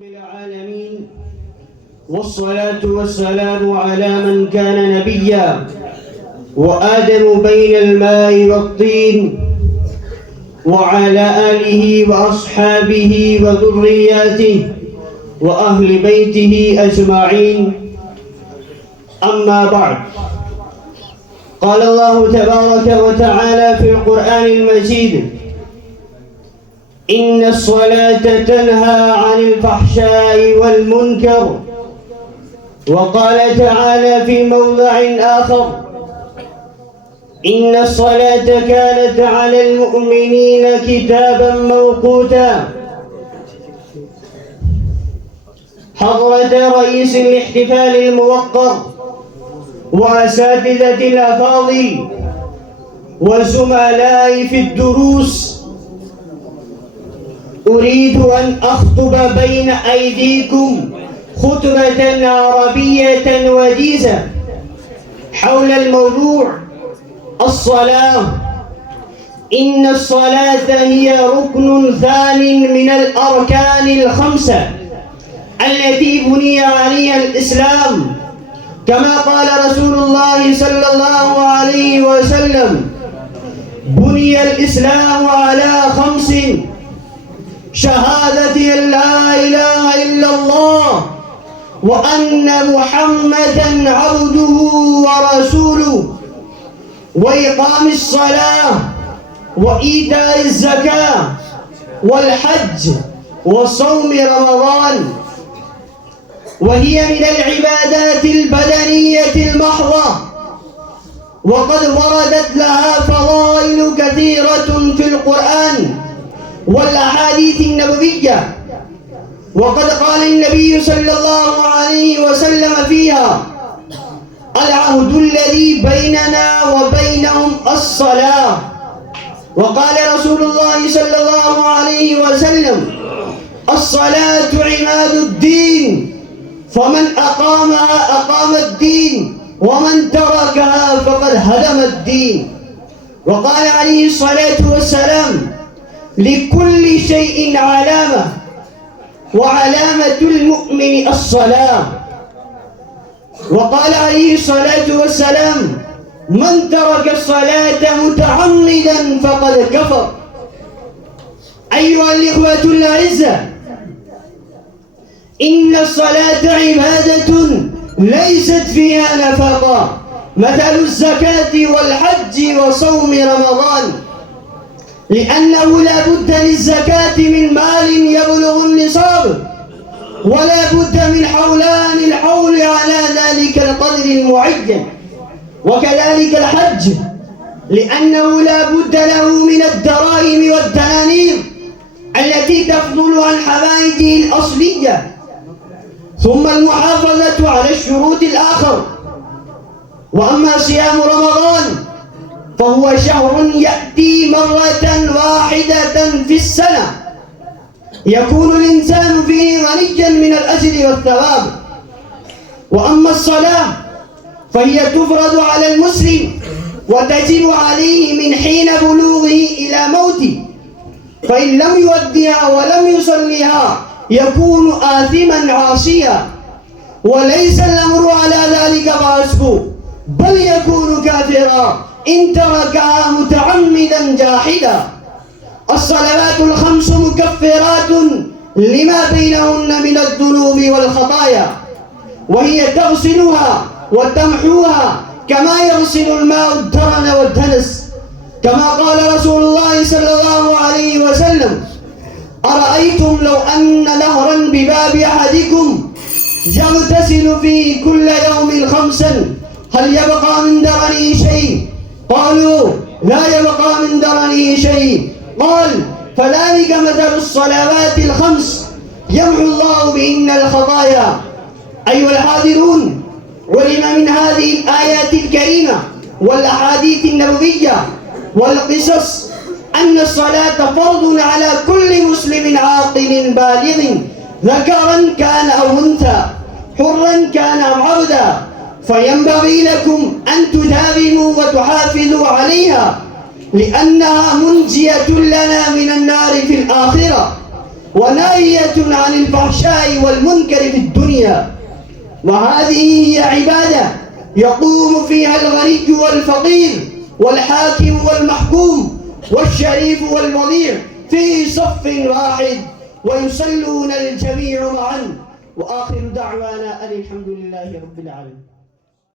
رب العالمين، والصلاة والسلام على من كان نبيا وآدم بين الماء والطين، وعلى آله وأصحابه وذرياته وأهل بيته أجمعين. أما بعد، قال الله تبارك وتعالى في القرآن المجيد: إن الصلاة تنهى عن الفحشاء والمنكر. وقال تعالى في موضع آخر: إن الصلاة كانت على المؤمنين كتابا موقوتا. حضرة رئيس الاحتفال الموقر وأساتذة الأفاضل وزملائي في الدروس، أريد أن أخطب بين أيديكم خطبة عربية وجيزة حول الموضوع الصلاة. إن الصلاة هي ركن ثان من الأركان الخمسة التي بني عليها الإسلام، كما قال رسول الله صلى الله عليه وسلم: بني الإسلام على خمس: شهادة أن لا إله إلا الله وأن محمدا عبده ورسوله، وإقام الصلاة، وإيتاء الزكاة، والحج، وصوم رمضان. وهي من العبادات البدنية المحضة، وقد وردت لها فضائل كثيرة في القرآن والأحاديث النبوية. وقد قال النبي صلى الله عليه وسلم فيها: العهد الذي بيننا وبينهم الصلاة. وقال رسول الله صلى الله عليه وسلم: الصلاة عماد الدين، فمن أقامها أقام الدين، ومن تركها فقد هدم الدين. وقال عليه الصلاة والسلام: لكل شيء علامة، وعلامة المؤمن الصلاة. وقال عليه الصلاة والسلام: من ترك الصلاة متعمدا فقد كفر. أيها الإخوة الأعزاء، إن الصلاة عبادة ليست فيها نفقة مثل الزكاة والحج وصوم رمضان، لأنه لا بد للزكاة من مال يبلغ النصاب، ولا بد من حولان الحول على ذلك القدر المعين. وكذلك الحج، لأنه لا بد له من الدراهم والدنانير التي تفضل عن حوائجه الأصلية، ثم المحافظة على الشروط الآخر. وأما صيام رمضان فهو شهر يأتي مرة واحدة في السنة، يكون الإنسان فيه غنيا من الأجر والثواب. وأما الصلاة فهي تفرض على المسلم وتجب عليه من حين بلوغه إلى موته، فإن لم يؤدها ولم يصليها يكون آثما عاصيا، وليس الأمر على ذلك فحسب، بل يكون كافرا إن تركها متعمدا جاحدا. الصلوات الخمس مكفرات لما بينهن من الذنوب والخطايا، وهي تغسلها وتمحوها كما يغسل الماء الدرن والدنس، كما قال رسول الله صلى الله عليه وسلم: أرأيتم لو أن نهرا بباب أحدكم يغتسل فيه كل يوم خمسا هل يبقى من درنه شيء؟ قالوا: لا يبقى من درنه شيء. قال: فذلك مثل الصلوات الخمس يمحو الله بهن الخطايا. أيها الحاضرون، علم من هذه الآيات الكريمة والأحاديث النبوية والقصص أن الصلاة فرض على كل مسلم عاقل بالغ، ذكرا كان أو أنثى، حرا كان أم عبدا. فينبغي لكم أن تداوموا وتحافظوا عليها، لأنها منجية لنا من النار في الآخرة. وناهية عن الفحشاء والمنكر في الدنيا. وهذه هي عبادة يقوم فيها الغني والفقير والحاكم والمحكوم والشريف والوضيع في صف واحد، ويصلون الجميع معا. وآخر دعوانا أن الحمد لله رب العالمين.